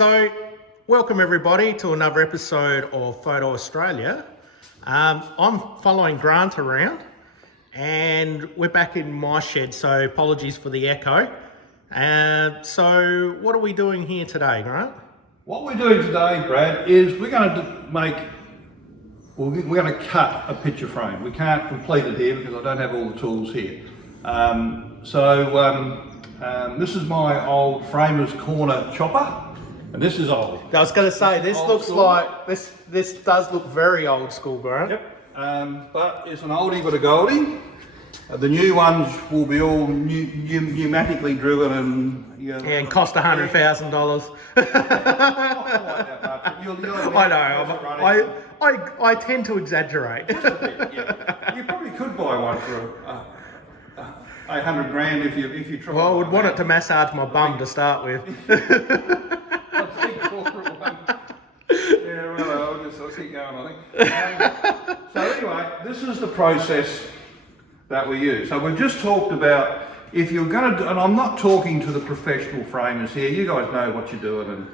So welcome everybody to another episode of Photo Australia. I'm following Grant around and we're back in my shed, so apologies for the echo. So what are we doing here today, Grant? What we're doing today, Brad, is we're going to cut a picture frame. We can't complete it here because I don't have all the tools here. This is my old framer's corner chopper, and this is old. I was going to say, this looks school. Like, this does look very old school, Grant. Yep, but it's an oldie but a goldie. The new ones will be all pneumatically driven and cost $100,000. I know. I tend to exaggerate. Just a bit, yeah. You probably could buy one for $800 grand if you try. Well, I would want it to massage my bum to start with. Yeah, right. I'll keep going, I think. So anyway, this is the process that we use. So we've just talked about if you're going to, and I'm not talking to the professional framers here. You guys know what you're doing, and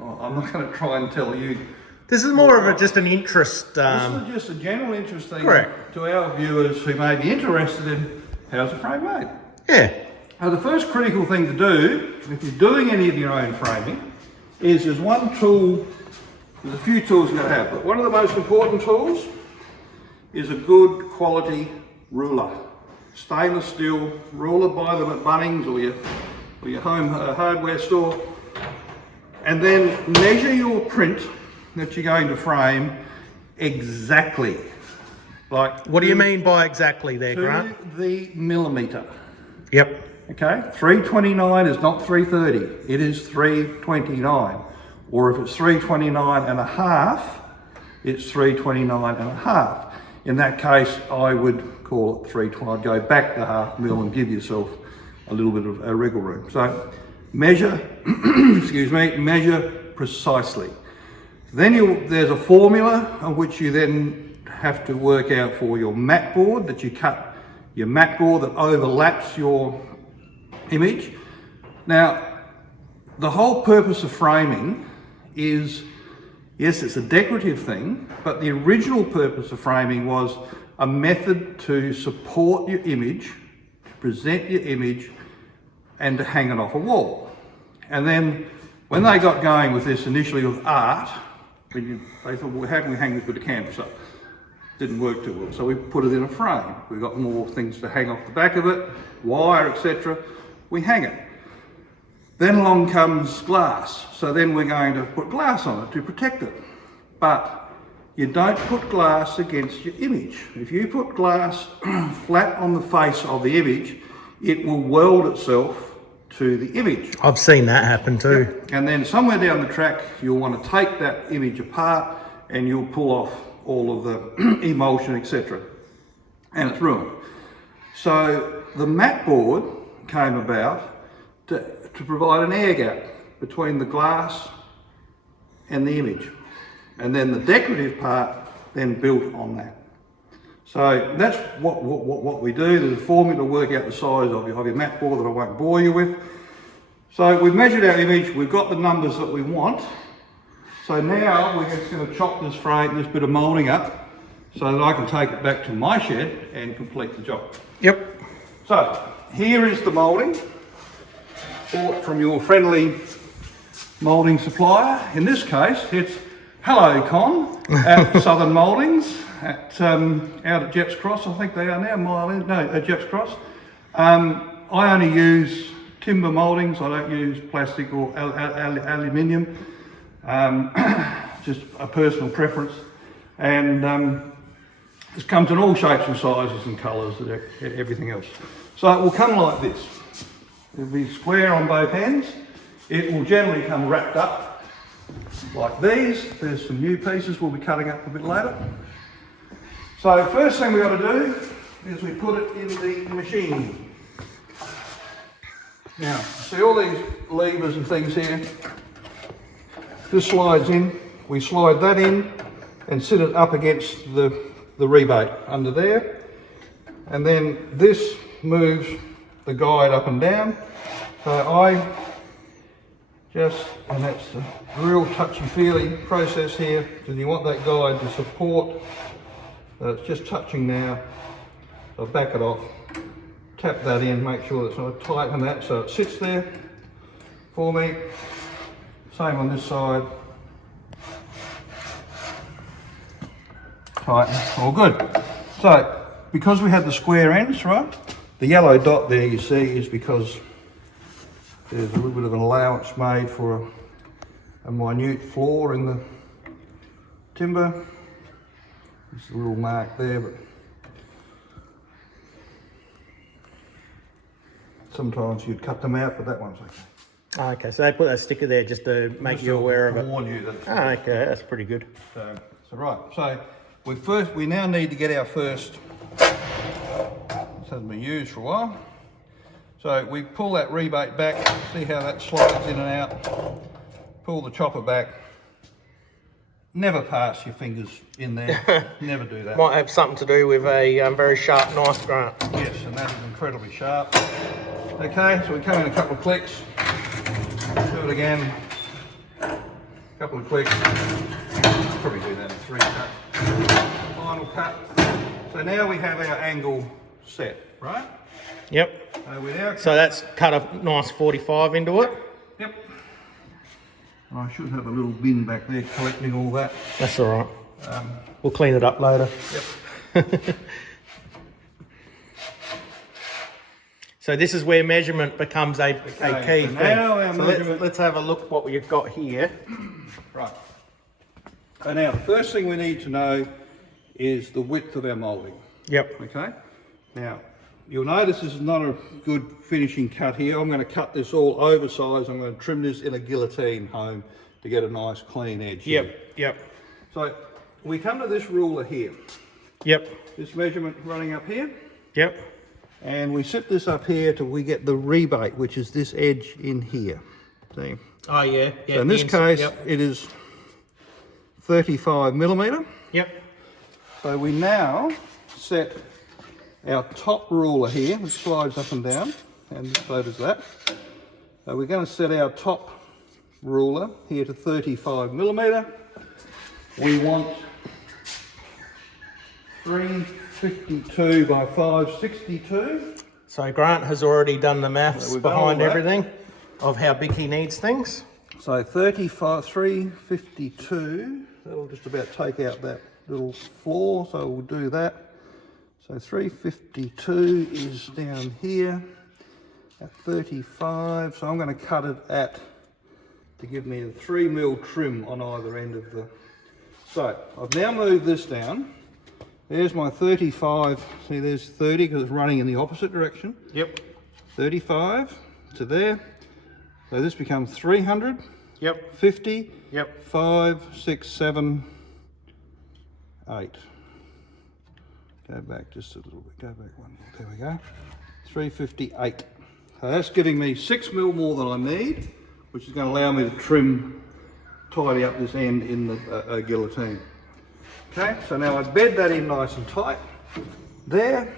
I'm not going to try and tell you. This is more of just an interest. This is just a general interest thing. Correct. To our viewers who may be interested in how's a frame made. Yeah. Now the first critical thing to do, if you're doing any of your own framing, is there's one tool. There's a few tools you're going to have, but one of the most important tools is a good quality ruler. Stainless steel ruler, buy them at Bunnings or your home hardware store, and then measure your print that you're going to frame exactly. Like, what do you mean by exactly there, Grant? The millimetre. Yep. Okay, 329 is not 330, it is 329. Or if it's 329 and a half, it's 329 and a half. In that case, I would call it 320. I'd go back the half mil and give yourself a little bit of a wriggle room. So measure, measure precisely. Then there's a formula on which you then have to work out for your mat board, that you cut your mat board that overlaps your image. Now, the whole purpose of framing is, yes, it's a decorative thing, but the original purpose of framing was a method to support your image, to present your image, and to hang it off a wall. And then when they got going with this initially with art, they thought, well, how can we hang this with a canvas up? Didn't work too well, so we put it in a frame. We got more things to hang off the back of it, wire, etc. We hang it. Then along comes glass, so then we're going to put glass on it to protect it. But you don't put glass against your image. If you put glass flat on the face of the image, it will weld itself to the image. I've seen that happen too. Yep. And then somewhere down the track, you'll want to take that image apart and you'll pull off all of the emulsion, etc. And it's ruined. So the mat board came about to provide an air gap between the glass and the image. And then the decorative part then built on that. So that's what we do. There's a formula to work out the size of your mat board that I won't bore you with. So we've measured our image, we've got the numbers that we want. So now we're just going to chop this frame, this bit of moulding up, so that I can take it back to my shed and complete the job. Yep. So here is the moulding, bought from your friendly moulding supplier. In this case, it's Hello Con at Southern Mouldings out at Jepps Cross. I think they are now, mile in, no, at Jepps Cross. I only use timber mouldings. I don't use plastic or aluminium. Just a personal preference. And this comes in all shapes and sizes and colours and everything else. So it will come like this. It'll be square on both ends. It will generally come wrapped up like these. There's some new pieces we'll be cutting up a bit later. So first thing we've got to do is we put it in the machine. Now, see all these levers and things here? This slides in. We slide that in and sit it up against the rebate under there. And then this moves the guide up and down. So I And that's the real touchy-feely process here, because you want that guide to support. It's just touching now. I'll back it off, tap that in, make sure it's not tight and that, so it sits there for me. Same on this side. Tighten, all good. So, because we had the square ends, right? The yellow dot there you see is because there's a little bit of an allowance made for a minute flaw in the timber. There's a little mark there, but sometimes you'd cut them out, but that one's okay. Oh, okay, so they put that sticker there just to make you aware of it. Warn you that it's okay, that's pretty good. So right, so we now need to get our first. This hasn't been used for a while. So we pull that rebate back, see how that slides in and out. Pull the chopper back. Never pass your fingers in there. Never do that. Might have something to do with a very sharp knife, Grant. Yes, and that is incredibly sharp. Okay, so we come in a couple of clicks. Do it again. Couple of clicks. Probably do that in 3 cuts. Final cut. So now we have our angle set, right? Yep. Without So that's cut a nice 45 into it. Yep. I should have a little bin back there collecting all that. That's all right. We'll clean it up later. Yep. So this is where measurement becomes a key thing. Now our so measurement. let's have a look what we've got here. Right. So now the first thing we need to know is the width of our moulding. Yep. Okay. Now you'll notice this is not a good finishing cut here. I'm going to cut this all oversized. I'm going to trim this in a guillotine home to get a nice clean edge. Yep. Here. Yep. So we come to this ruler here. Yep. This measurement running up here. Yep. And we set this up here till we get the rebate, which is this edge in here. See? Oh yeah. So in this case, it is 35 millimetre. Yep. So we now set our top ruler here, which slides up and down, and so does that. So we're going to set our top ruler here to 35 millimetre. We want 352 by 562. So Grant has already done the maths we've done behind all that. everything of how big he needs things. So 352, that'll just about take out that little flaw, so we'll do that. So 352 is down here at 35, so I'm going to cut it to give me a 3mm trim on either end of the. So I've now moved this down. There's my 35, see there's 30 because it's running in the opposite direction. Yep. 35 to there. So this becomes 300. Yep. 50. Yep. 5, 6, 7, 8. Go back just a little bit. Go back one more. There we go. 358. So that's giving me 6mm more than I need, which is going to allow me to trim, tidy up this end in the guillotine. Okay, so now I bed that in nice and tight there,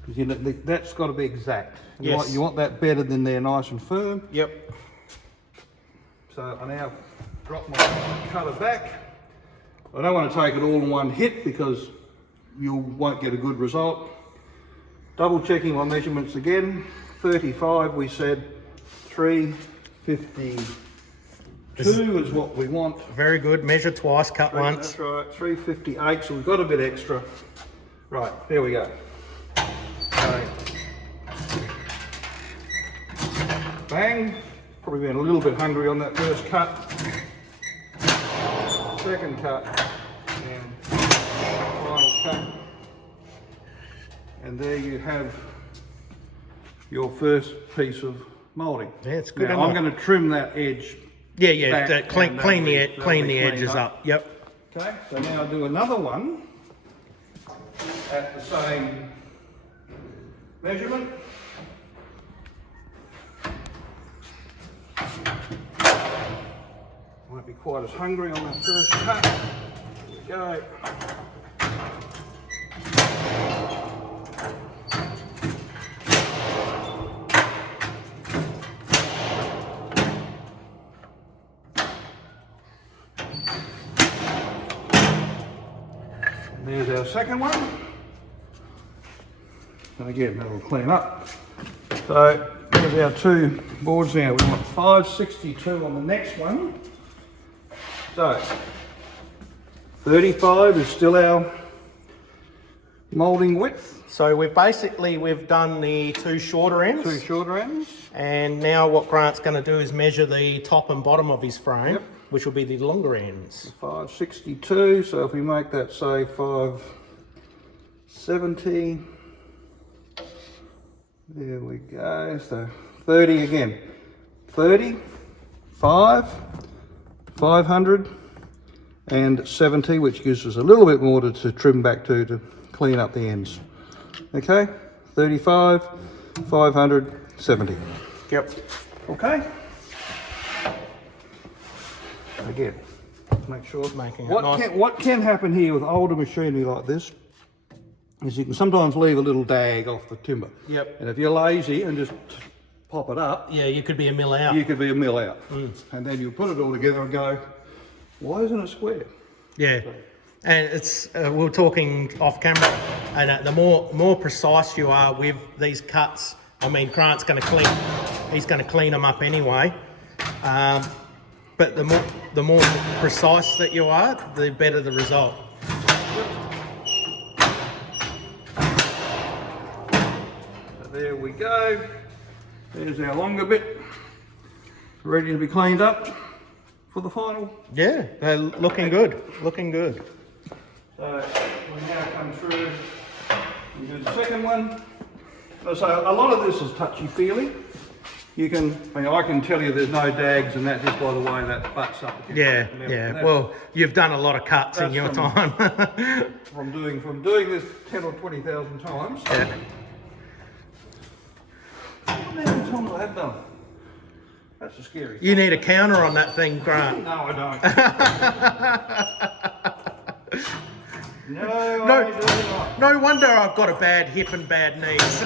because you know, that's got to be exact. You want that bedded in there nice and firm. Yep. So I now drop my cutter back. I don't want to take it all in one hit because you won't get a good result. Double checking my measurements again. 35 we said, 352 is what we want. Very good. Measure twice, cut once. That's right, 358, so we've got a bit extra. Right, there we go. So, bang. Probably been a little bit hungry on that first cut. Second cut. And final cut. And there you have your first piece of moulding. Yeah, it's good. Now, I'm going to trim that edge. Yeah, back clean the and edges up. Yep. Okay, so now I'll do another one at the same measurement. Won't be quite as hungry on that first cut. Here we go. There's our second one. And again, that will clean up. So there's our two boards now. We want 562 on the next one. So 35 is still our moulding width. So we've done the two shorter ends. Two shorter ends. And now what Grant's going to do is measure the top and bottom of his frame, Yep. which will be the longer ends. 562, so if we make that say 570, there we go, so 30 again. 30, 5, 570, which gives us a little bit more to trim back to clean up the ends. Okay, 35, 570. Yep. Okay. Again, make sure. Making it nice. What can happen here with older machinery like this is you can sometimes leave a little dag off the timber. Yep. And if you're lazy and just pop it up, Yeah, you could be a mill out. you could be a mill out. And then you put it all together and go, why isn't it square? Yeah. And it's we were talking off camera, and the more precise you are with these cuts, I mean, Grant's going to clean them up anyway. But the more precise that you are, the better the result. So there we go. There's our longer bit, ready to be cleaned up for the final. Yeah, they're looking good. Looking good. So we now come through and do the second one. So a lot of this is touchy-feely. I can tell you there's no dags and that just by the way that butts up. Yeah, yeah. Well, you've done a lot of cuts in your time. from doing this 10 or 20,000 times. Yeah. How many times I have done? That's a scary. You need a counter on that thing, Grant. No, I don't. No, No. I do not. No wonder I've got a bad hip and bad knees.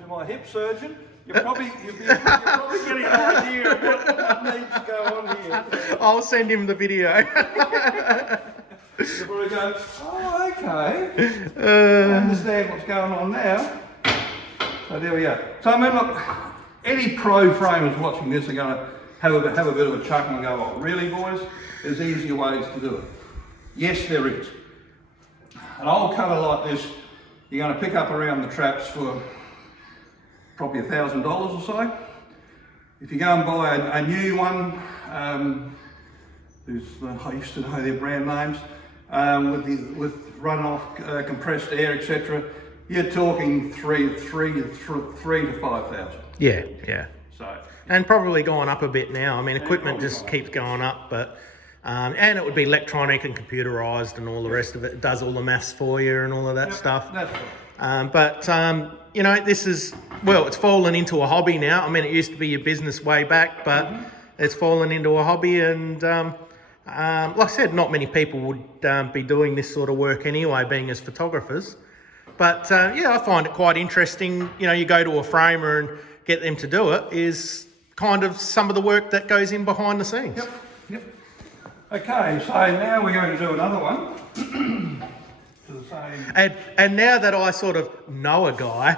To my hip surgeon, you're probably getting an idea of what needs to go on here. I'll send him the video. You'll probably go, oh, okay. I understand what's going on now. So there we go. So I mean, look, any pro framers watching this are going to have a bit of a chuckle and go, oh, really, boys? There's easier ways to do it. Yes, there is. An old cutter like this, you're going to pick up around the traps for probably $1,000 or so. If you go and buy a new one, I used to know their brand names, with runoff, compressed air, etc., you're talking three to 5,000. Yeah, yeah. So. And probably going up a bit now. I mean, equipment just keeps going up, but and it would be electronic and computerized and all the rest of it. It does all the maths for you and all of that stuff. That's right. But you know, this is, well, it's fallen into a hobby now. I mean, it used to be your business way back, but it's fallen into a hobby. And like I said, not many people would be doing this sort of work anyway, being as photographers. But yeah, I find it quite interesting. You know, you go to a framer and get them to do it is kind of some of the work that goes in behind the scenes. Yep, yep. Okay, so now we're going to do another one. To the same. And now that I sort of know a guy,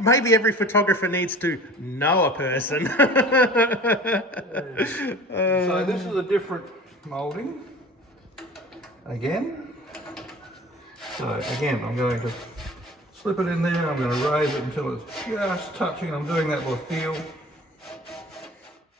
maybe every photographer needs to know a person. So this is a different moulding. Again. So again, I'm going to slip it in there. I'm going to raise it until it's just touching. I'm doing that with feel.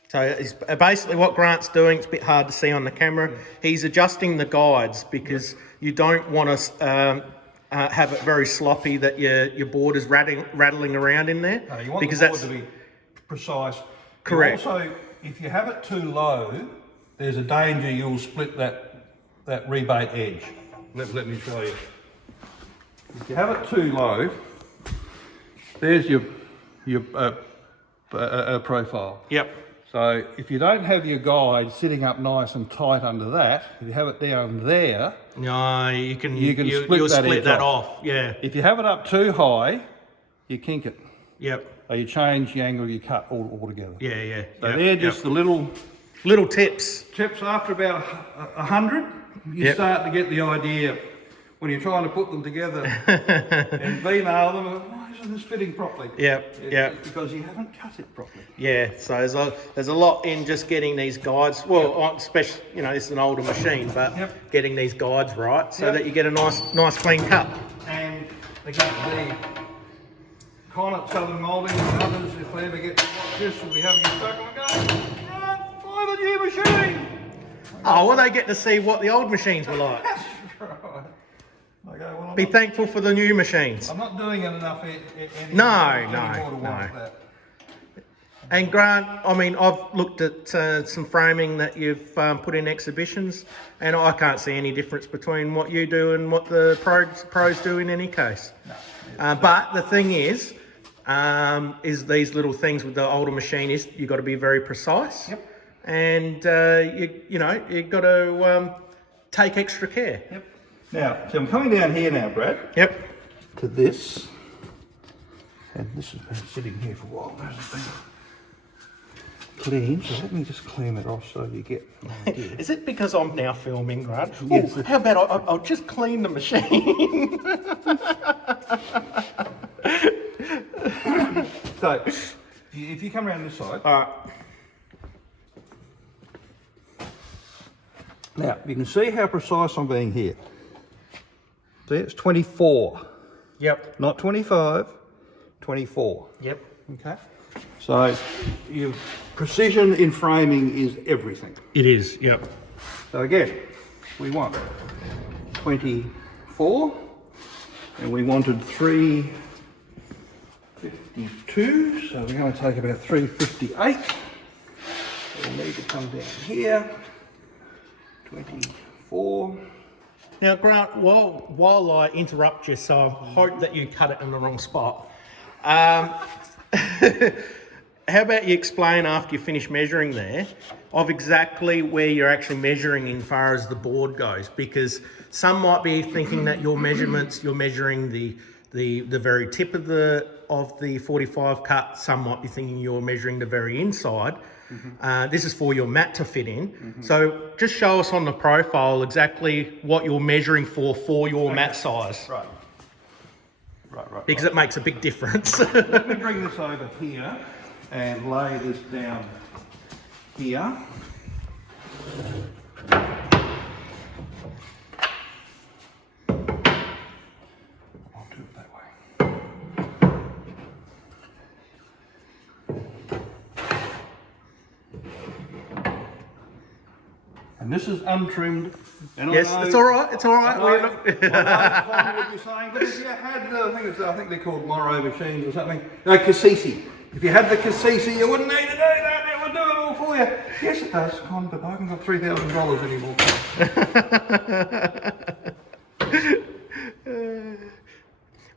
So it's basically what Grant's doing, it's a bit hard to see on the camera. He's adjusting the guides because you don't want to have it very sloppy that your board is rattling around in there. No, you want because the board to be precise. Correct. Also, if you have it too low, there's a danger you'll split that rebate edge. Let me show you. If you have it too low, there's your profile. Yep. So if you don't have your guide sitting up nice and tight under that, if you have it down there, no, you'll you'll split that off. Yeah. If you have it up too high, you kink it. Yep. or you change the angle you cut altogether. Yeah, yeah. So they're just the little tips. tips. After about 100, you start to get the idea when you're trying to put them together and V-nail them. Why isn't this fitting properly? It's because you haven't cut it properly. Yeah, so there's a lot in just getting these guides. Well, especially, you know, this is an older machine, but getting these guides right so that you get a nice clean cut. And again, the Connacht Southern Moulding and others, if they ever get to watch this, will be having a circle and go, right, buy the new machine. Oh, well, they get to see what the old machines were like. That's right. Okay, well, Be thankful for the new machines. I'm not doing it enough anymore No. to warrant that. And Grant, I mean, I've looked at some framing that you've put in exhibitions, and I can't see any difference between what you do and what the pros do in any case. No, but the thing is these little things with the older machine is you've got to be very precise. Yep. And you've got to take extra care. Yep. Now, so I'm coming down here now, Brad. Yep. To this, and this has been sitting here for a while, hasn't it been? Clean, so let me just clean it off so you get an idea. Is it because I'm now filming, Grant? Yes. Ooh, how about I'll just clean the machine? So, if you come around this side. Now, you can see how precise I'm being here. See, it's 24. Yep. Not 25, 24. Yep. Okay. So, your precision in framing is everything. It is, yep. So again, we want 24, and we wanted 352, so we're going to take about 358. We'll need to come down here, 24. Now, Grant, while I interrupt you, so I hope that you cut it in the wrong spot. How about you explain after you finish measuring there of exactly where you're actually measuring in far as the board goes, because some might be thinking that your measurements, you're measuring the very tip of the 45 cut. Some might be thinking you're measuring the very inside. Mm-hmm. This is for your mat to fit in. Mm-hmm. So just show us on the profile exactly what you're measuring for your mat size. Right. Because it makes a big difference. Let me bring this over here and lay this down here. I'll do it that way. And this is untrimmed. And yes, it's all right. It's all right. I know Tom would be saying, but if you had, I think they're called Morrow machines or something. No, Cassisi. If you had the Cassisi, you wouldn't need to do that. It would do it all for you. Yes, it does, Con, but I haven't got $3,000 anymore.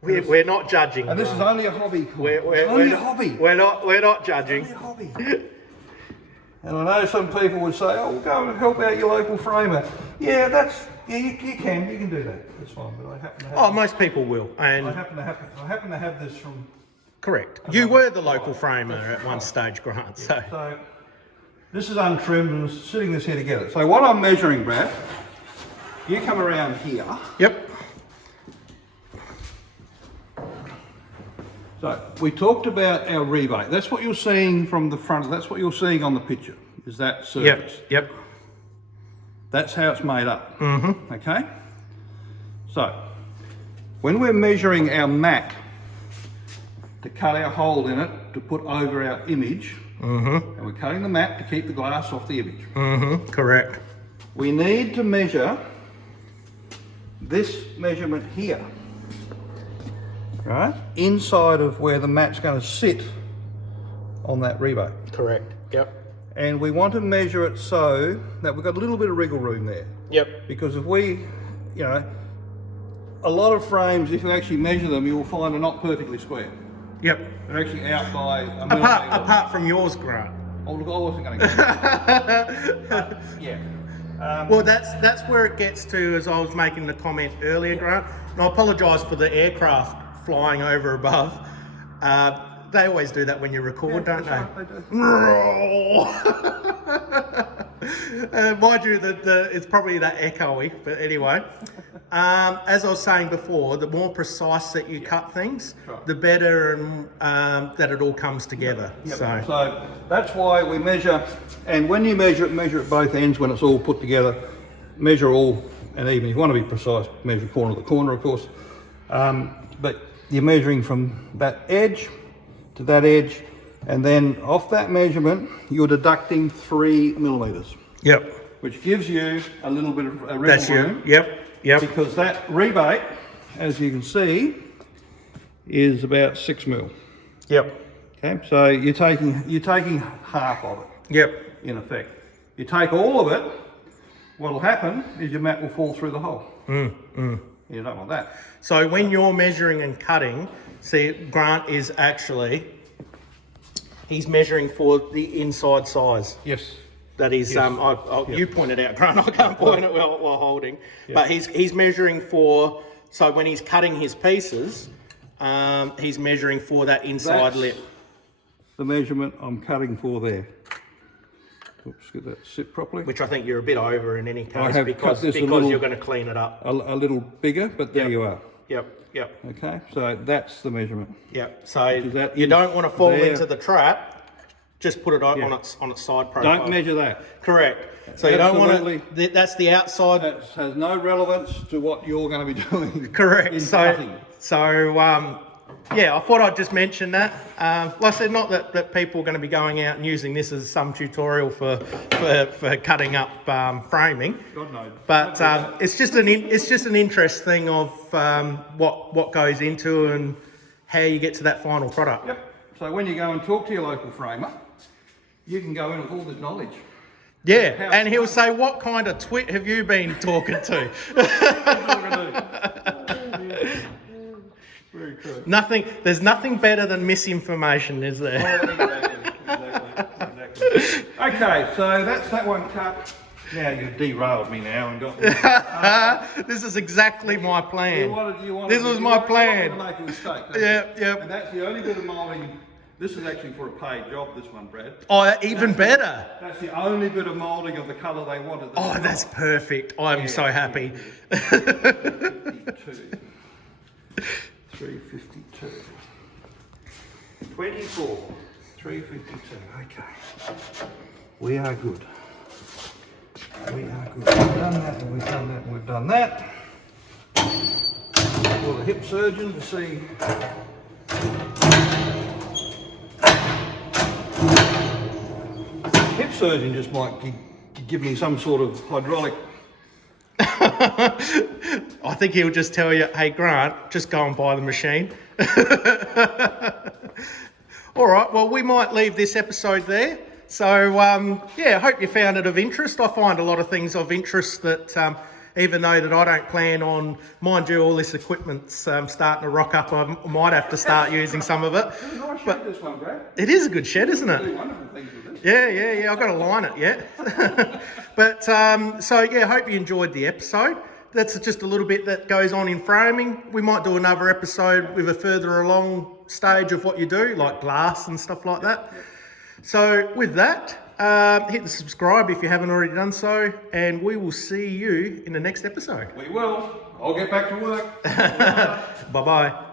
We're not judging. And this is only a hobby, Con. We're only a hobby. We're not judging. It's only a hobby. And I know some people would say, oh, well, go and help out your local framer. Yeah, you can do that. That's fine, but I happen to have most people will. And I happen to have this from... Correct. You were the local framer at one stage, Grant. So this is untrimmed and sitting this here together. So what I'm measuring, Brad, you come around here. Yep. So we talked about our rebate. That's what you're seeing from the front. That's what you're seeing on the picture, is that surface. Yep. That's how it's made up. Mm-hmm. Okay? So when we're measuring our mat to cut our hole in it to put over our image, and we're cutting the mat to keep the glass off the image. Correct. We need to measure this measurement here, right? Inside of where the mat's going to sit on that rebate. Correct. Yep. And we want to measure it so that we've got a little bit of wriggle room there. Yep. Because if we, a lot of frames, if you actually measure them, you'll find are not perfectly square. Yep. They're actually out by a apart from yours, Grant. Oh, look, I wasn't going to go. Yeah. Well, that's where it gets to, as I was making the comment earlier, Grant. And I apologise for the aircraft flying over above. They always do that when you record, don't they? Right, they do. Mind you, it's probably that echoey, but anyway. As I was saying before, the more precise that you cut things, Right. the better that it all comes together. Yep. So, So that's why we measure, and when you measure at both ends when it's all put together, measure all, and even if you want to be precise, measure corner to corner, of course. But you're measuring from that edge to that edge, and then off that measurement, you're deducting 3 millimeters, yep, which gives you a little bit of a that's wiggle you. room, Yep. because that rebate, as you can see, is about 6 mil. Yep. Okay, so you're taking half of it. Yep. In effect. You take all of it, what'll happen is your mat will fall through the hole. You don't want that. So when you're measuring and cutting, see, Grant is he's measuring for the inside size. Yes. That is, you pointed out, Grant, I can't point it while holding, but he's measuring for, so when he's cutting his pieces, he's measuring for that inside That's lip. the measurement I'm cutting for there. Oops, get that sit properly. Which I think you're a bit over in any case have because cut this a little- you're going to clean it up. A little bigger, but there you are. Yep. Okay, so that's the measurement. Yep. So that you is don't want to fall there. into the trap. Just put it on its side profile. Don't measure that. Correct. So you don't want Absolutely. to. That's the outside. That has no relevance to what you're going to be doing. Correct. in So cutting. Yeah, I thought I'd just mention that. Like I said, not that people are going to be going out and using this as some tutorial for cutting up framing. God knows. But it's just an interest thing of what goes into and how you get to that final product. Yep. So when you go and talk to your local framer, you can go in with all this knowledge. Yeah, and he'll say, "What kind of twit have you been talking to?" Very true. There's nothing better than misinformation, is there? Exactly. Okay, so that's that one cut. Now you've derailed me now and got me. This is exactly my plan. This was you my wanted plan. to make a mistake. don't you? Yep. And that's the only bit of moulding. This is actually for a paid job, this one, Brad. Oh, even better. That's the only bit of moulding of the colour they wanted. Oh, that's perfect. I'm so happy. 352. 24. 352. Okay. We are good. We've done that, and we've done that, and we've done that. For the hip surgeon to see. Hip surgeon just might give me some sort of hydraulic. I think he'll just tell you, "Hey Grant, just go and buy the machine." All right, well, we might leave this episode there. So, yeah, I hope you found it of interest. I find a lot of things of interest that, even though that I don't plan on, mind you, all this equipment's starting to rock up, I might have to start using some of it. It's a nice shed, this one, Brad. It is a good shed, isn't Do it? wonderful things with this. Yeah, I've got to line it yet. But, so yeah, I hope you enjoyed the episode. That's just a little bit that goes on in framing. We might do another episode with a further along stage of what you do, like glass and stuff like that. So with that, hit the subscribe if you haven't already done so, and we will see you in the next episode. We will. I'll get back to work. Bye-bye.